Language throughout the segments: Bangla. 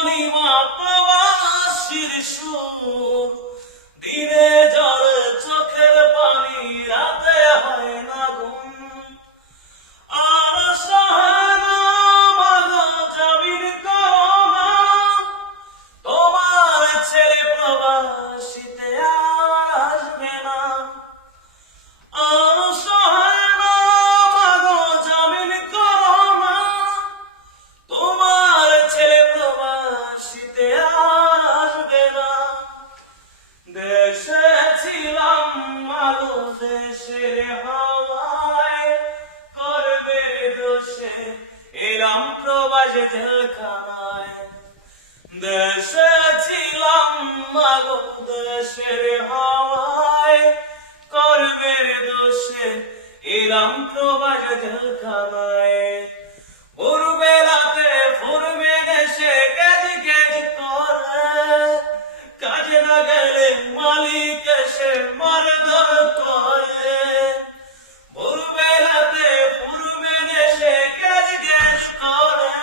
শনিমা প্রবাসীর সুর, দিনে ঝরে চোখের পানি, রাতে হয় না ঘুম। আর সহে না মাগো জামিন করো না, তোমার ছেলে প্রবাসীতে আর আসবে না। আর সহে না মাগো জামিন করো না, তোমার ছেলে প্রবাসীতে আর আসবে না। দেশে ছিলাম মাগো দেশের হাওয়ায়, করবে দোষে এলাম প্রবাস জেলখানায়। দেশে ছিলাম মাগো দেশের হাওয়ায়, করবে দোষে এলাম প্রবাস জেলখানায়। ভোরবেলাতে ফুরবে দেশে কেজ কেজ করে, কাজে না গেলে মালিক এসে মারধর করে। ভোরবেলাতে ফুরবে দেশে কেজ কেজ করে,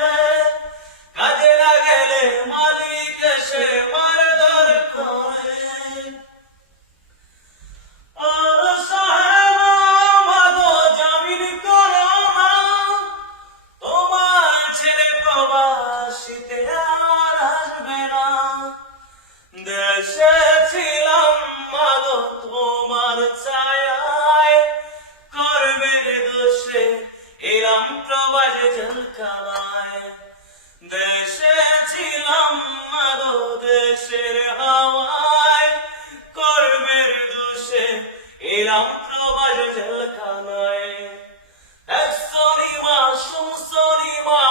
কাজে না গেলে মালিক এসে মারধর করে। আর সহে না মাগো জামিন করো না, তোমার ছেলে প্রবাসীতে আর আসবে না। দেশে ছিলাম মাগো তোমার ছায়ায়, করবে দোষে এলাম প্রবাস জেলখানায়। দেশে ছিলাম মাগো দেশের হাওয়ায়, করবে দোষে এলাম প্রবাস জেলখানায়। এক শনিমা শুন শনিমা